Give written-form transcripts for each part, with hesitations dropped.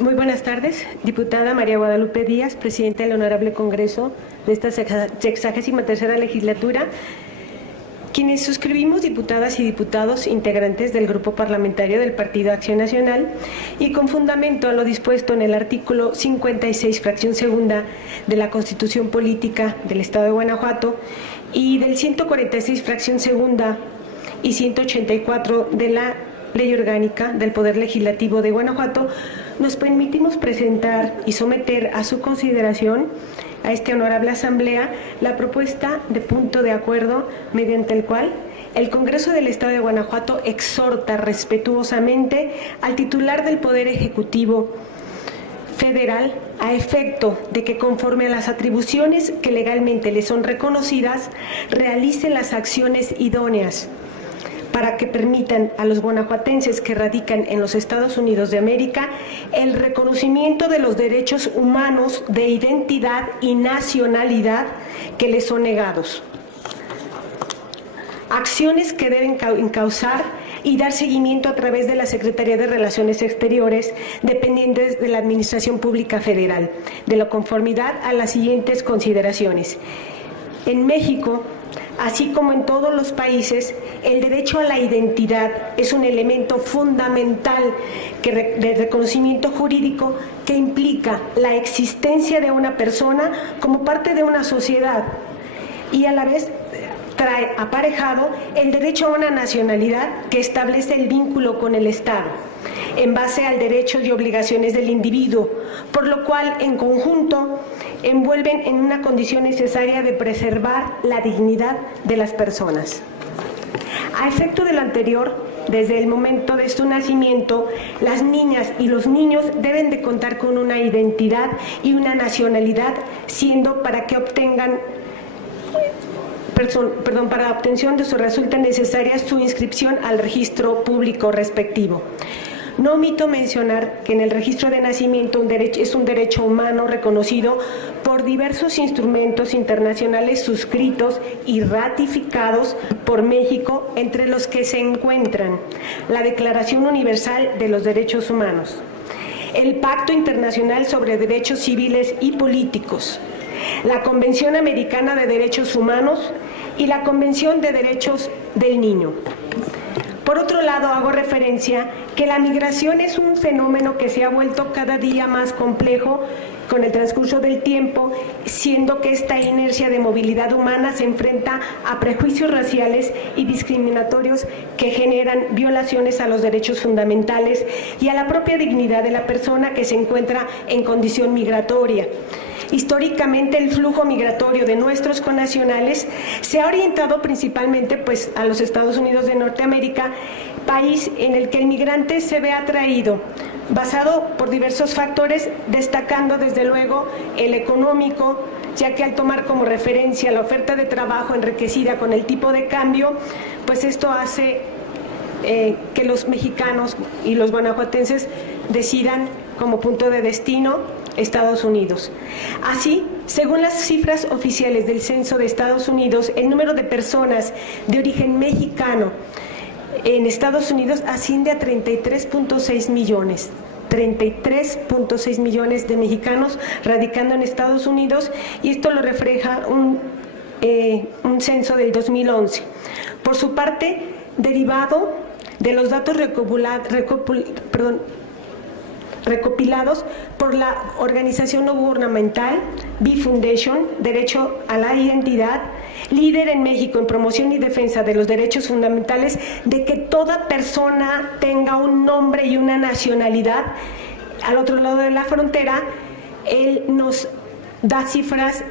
Muy buenas tardes, diputada María Guadalupe Díaz, presidenta del Honorable Congreso de esta 63ª legislatura, quienes suscribimos, diputadas y diputados integrantes del Grupo Parlamentario del Partido Acción Nacional, y con fundamento a lo dispuesto en el artículo 56, fracción segunda de la Constitución Política del Estado de Guanajuato y del 146, fracción segunda y 184 de la Ley Orgánica del Poder Legislativo de Guanajuato, nos permitimos presentar y someter a su consideración a esta honorable asamblea la propuesta de punto de acuerdo mediante el cual el Congreso del Estado de Guanajuato exhorta respetuosamente al titular del Poder Ejecutivo Federal a efecto de que, conforme a las atribuciones que legalmente le son reconocidas, realice las acciones idóneas para que permitan a los guanajuatenses que radican en los Estados Unidos de América el reconocimiento de los derechos humanos de identidad y nacionalidad que les son negados. Acciones que deben encauzar y dar seguimiento a través de la Secretaría de Relaciones Exteriores, dependientes de la Administración Pública Federal, de la conformidad a las siguientes consideraciones. En México, así como en todos los países, el derecho a la identidad es un elemento fundamental de reconocimiento jurídico que implica la existencia de una persona como parte de una sociedad y a la vez trae aparejado el derecho a una nacionalidad que establece el vínculo con el Estado en base al derecho y obligaciones del individuo, por lo cual en conjunto envuelven en una condición necesaria de preservar la dignidad de las personas. A efecto de lo anterior, desde el momento de su nacimiento, las niñas y los niños deben de contar con una identidad y una nacionalidad, siendo para que obtengan para la obtención de su resulta necesaria su inscripción al registro público respectivo. No omito mencionar que en el registro de nacimiento es un derecho humano reconocido por diversos instrumentos internacionales suscritos y ratificados por México, entre los que se encuentran la Declaración Universal de los Derechos Humanos, el Pacto Internacional sobre Derechos Civiles y Políticos, la Convención Americana de Derechos Humanos y la Convención de Derechos del Niño. Por otro lado, hago referencia que la migración es un fenómeno que se ha vuelto cada día más complejo con el transcurso del tiempo, siendo que esta inercia de movilidad humana se enfrenta a prejuicios raciales y discriminatorios que generan violaciones a los derechos fundamentales y a la propia dignidad de la persona que se encuentra en condición migratoria. Históricamente, el flujo migratorio de nuestros connacionales se ha orientado principalmente a los Estados Unidos de Norteamérica, país en el que el migrante se ve atraído, basado por diversos factores, destacando desde luego el económico, ya que al tomar como referencia la oferta de trabajo enriquecida con el tipo de cambio, pues esto hace que los mexicanos y los guanajuatenses decidan como punto de destino Estados Unidos. Así, según las cifras oficiales del Censo de Estados Unidos, el número de personas de origen mexicano en Estados Unidos asciende a 33.6 millones. 33.6 millones de mexicanos radicando en Estados Unidos, y esto lo refleja un censo del 2011. Por su parte, derivado de los datos recopilados por la organización no gubernamental B Foundation, Derecho a la Identidad, líder en México en promoción y defensa de los derechos fundamentales, de que toda persona tenga un nombre y una nacionalidad al otro lado de la frontera, él nos da cifras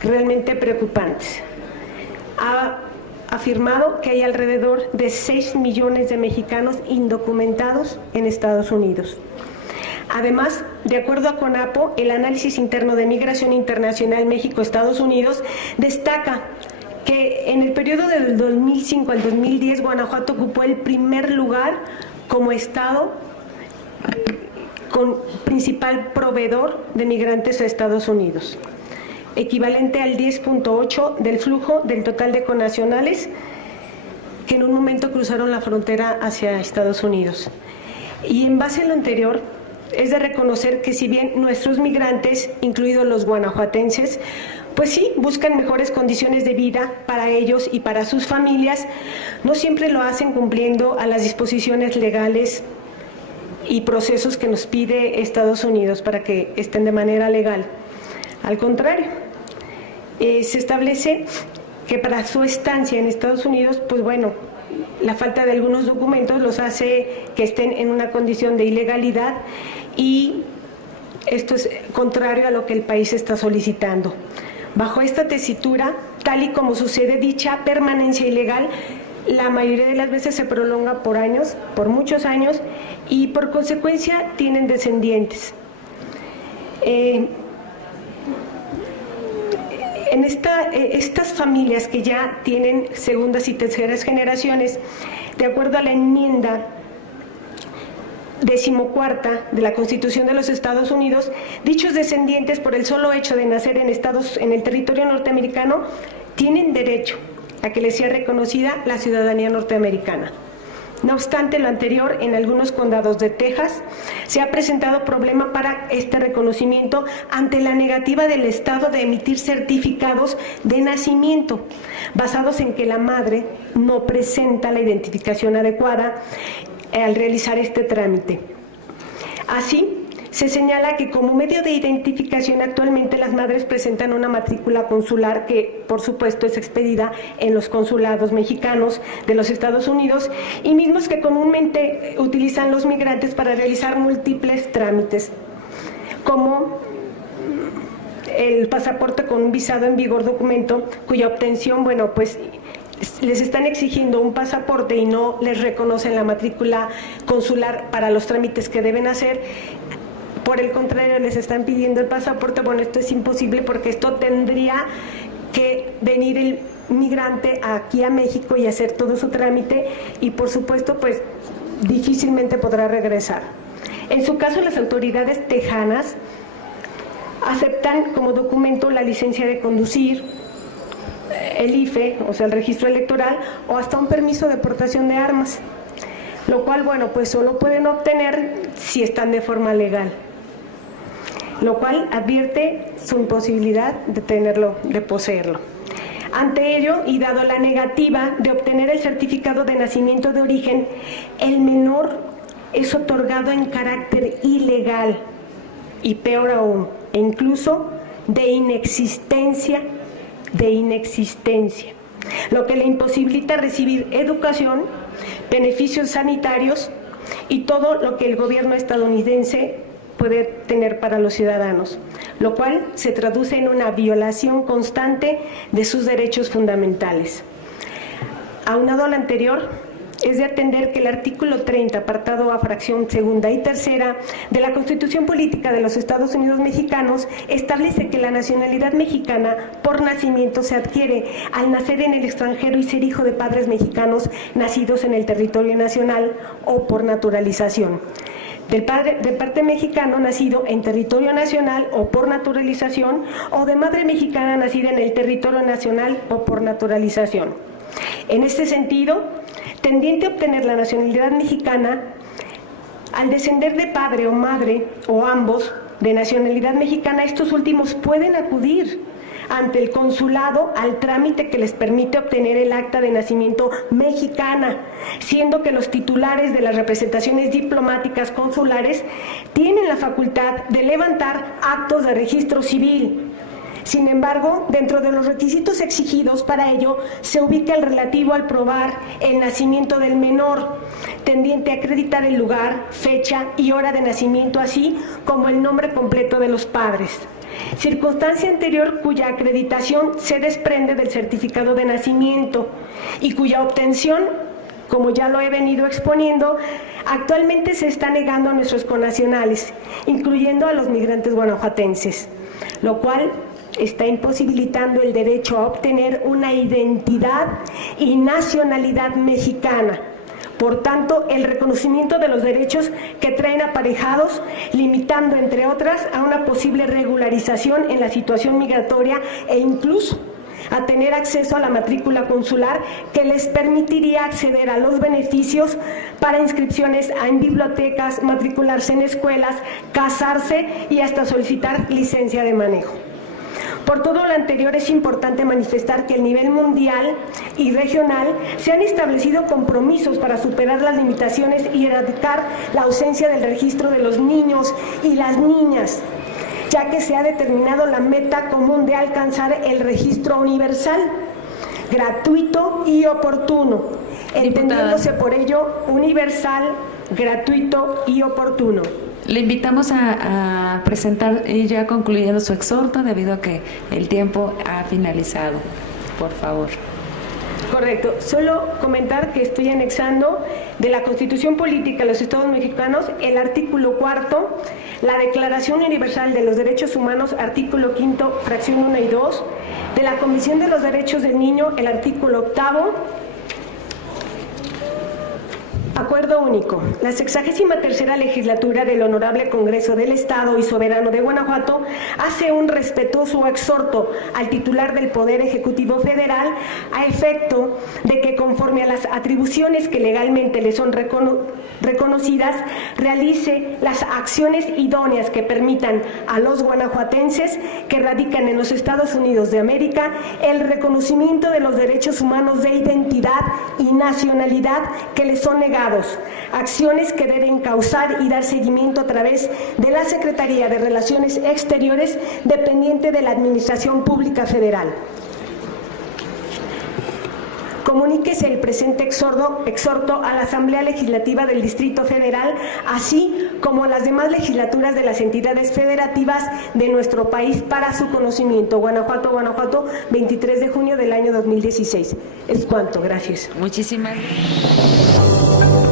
realmente preocupantes. Ha afirmado que hay alrededor de 6 millones de mexicanos indocumentados en Estados Unidos. Además, de acuerdo a CONAPO, el análisis interno de migración internacional México-Estados Unidos destaca que en el periodo del 2005 al 2010 Guanajuato ocupó el primer lugar como estado con principal proveedor de migrantes a Estados Unidos, equivalente al 10.8 del flujo del total de connacionales que en un momento cruzaron la frontera hacia Estados Unidos. Y en base a lo anterior, es de reconocer que si bien nuestros migrantes, incluidos los guanajuatenses, pues sí, buscan mejores condiciones de vida para ellos y para sus familias, no siempre lo hacen cumpliendo a las disposiciones legales y procesos que nos pide Estados Unidos para que estén de manera legal. Al contrario, se establece que para su estancia en Estados Unidos, pues bueno, la falta de algunos documentos los hace que estén en una condición de ilegalidad y esto es contrario a lo que el país está solicitando. Bajo esta tesitura, tal y como sucede dicha permanencia ilegal, la mayoría de las veces se prolonga por años, por muchos años, y por consecuencia tienen descendientes. Estas familias que ya tienen segundas y terceras generaciones, de acuerdo a la enmienda 14ª de la Constitución de los Estados Unidos, dichos descendientes, por el solo hecho de nacer en el territorio norteamericano, tienen derecho a que les sea reconocida la ciudadanía norteamericana. No obstante lo anterior, en algunos condados de Texas se ha presentado problema para este reconocimiento ante la negativa del Estado de emitir certificados de nacimiento, basados en que la madre no presenta la identificación adecuada al realizar este trámite. Así, se señala que como medio de identificación actualmente las madres presentan una matrícula consular que por supuesto es expedida en los consulados mexicanos de los Estados Unidos y mismos que comúnmente utilizan los migrantes para realizar múltiples trámites, como el pasaporte con un visado en vigor, documento cuya obtención, bueno, pues les están exigiendo un pasaporte y no les reconocen la matrícula consular para los trámites que deben hacer. Por el contrario, les están pidiendo el pasaporte. Bueno, esto es imposible porque esto tendría que venir el migrante aquí a México y hacer todo su trámite y por supuesto pues difícilmente podrá regresar. En su caso, las autoridades tejanas aceptan como documento la licencia de conducir, el IFE, o sea el registro electoral, o hasta un permiso de portación de armas, lo cual, bueno, pues solo pueden obtener si están de forma legal, lo cual advierte su imposibilidad de tenerlo, de poseerlo. Ante ello, y dado la negativa de obtener el certificado de nacimiento de origen, el menor es otorgado en carácter ilegal y peor aún, e incluso de inexistencia, lo que le imposibilita recibir educación, beneficios sanitarios y todo lo que el gobierno estadounidense puede tener para los ciudadanos, lo cual se traduce en una violación constante de sus derechos fundamentales. Aunado a lo anterior, es de atender que el artículo 30, apartado A, fracción segunda y tercera de la Constitución Política de los Estados Unidos Mexicanos establece que la nacionalidad mexicana por nacimiento se adquiere al nacer en el extranjero y ser hijo de padres mexicanos nacidos en el territorio nacional o por naturalización. De parte mexicano nacido en territorio nacional o por naturalización, o de madre mexicana nacida en el territorio nacional o por naturalización. En este sentido, tendiente a obtener la nacionalidad mexicana, al descender de padre o madre, o ambos, de nacionalidad mexicana, estos últimos pueden acudir ante el consulado al trámite que les permite obtener el acta de nacimiento mexicana, siendo que los titulares de las representaciones diplomáticas consulares tienen la facultad de levantar actos de registro civil. Sin embargo, dentro de los requisitos exigidos para ello se ubica el relativo al probar el nacimiento del menor, tendiente a acreditar el lugar, fecha y hora de nacimiento, así como el nombre completo de los padres. Circunstancia anterior cuya acreditación se desprende del certificado de nacimiento y cuya obtención, como ya lo he venido exponiendo, actualmente se está negando a nuestros connacionales, incluyendo a los migrantes guanajuatenses, lo cual está imposibilitando el derecho a obtener una identidad y nacionalidad mexicana. Por tanto, el reconocimiento de los derechos que traen aparejados, limitando, entre otras, a una posible regularización en la situación migratoria e incluso a tener acceso a la matrícula consular que les permitiría acceder a los beneficios para inscripciones en bibliotecas, matricularse en escuelas, casarse y hasta solicitar licencia de manejo. Por todo lo anterior, es importante manifestar que a nivel mundial y regional se han establecido compromisos para superar las limitaciones y erradicar la ausencia del registro de los niños y las niñas, ya que se ha determinado la meta común de alcanzar el registro universal, gratuito y oportuno, entendiéndose por ello universal, gratuito y oportuno. Le invitamos a presentar, ya concluyendo su exhorto, debido a que el tiempo ha finalizado. Por favor. Correcto. Solo comentar que estoy anexando de la Constitución Política de los Estados Mexicanos el artículo 4, la Declaración Universal de los Derechos Humanos, artículo 5, fracción 1 y 2, de la Comisión de los Derechos del Niño, el artículo 8. Acuerdo único. La 63ª legislatura del Honorable Congreso del Estado y Soberano de Guanajuato hace un respetuoso exhorto al titular del Poder Ejecutivo Federal a efecto de que, conforme a las atribuciones que legalmente le son reconocidas, realice las acciones idóneas que permitan a los guanajuatenses que radican en los Estados Unidos de América el reconocimiento de los derechos humanos de identidad y nacionalidad que les son negados. Acciones que deben causar y dar seguimiento a través de la Secretaría de Relaciones Exteriores, dependiente de la Administración Pública Federal. Comuníquese el presente exhorto a la Asamblea Legislativa del Distrito Federal, así como a las demás legislaturas de las entidades federativas de nuestro país para su conocimiento. Guanajuato, 23 de junio del año 2016. Es cuanto. Gracias. Muchísimas gracias.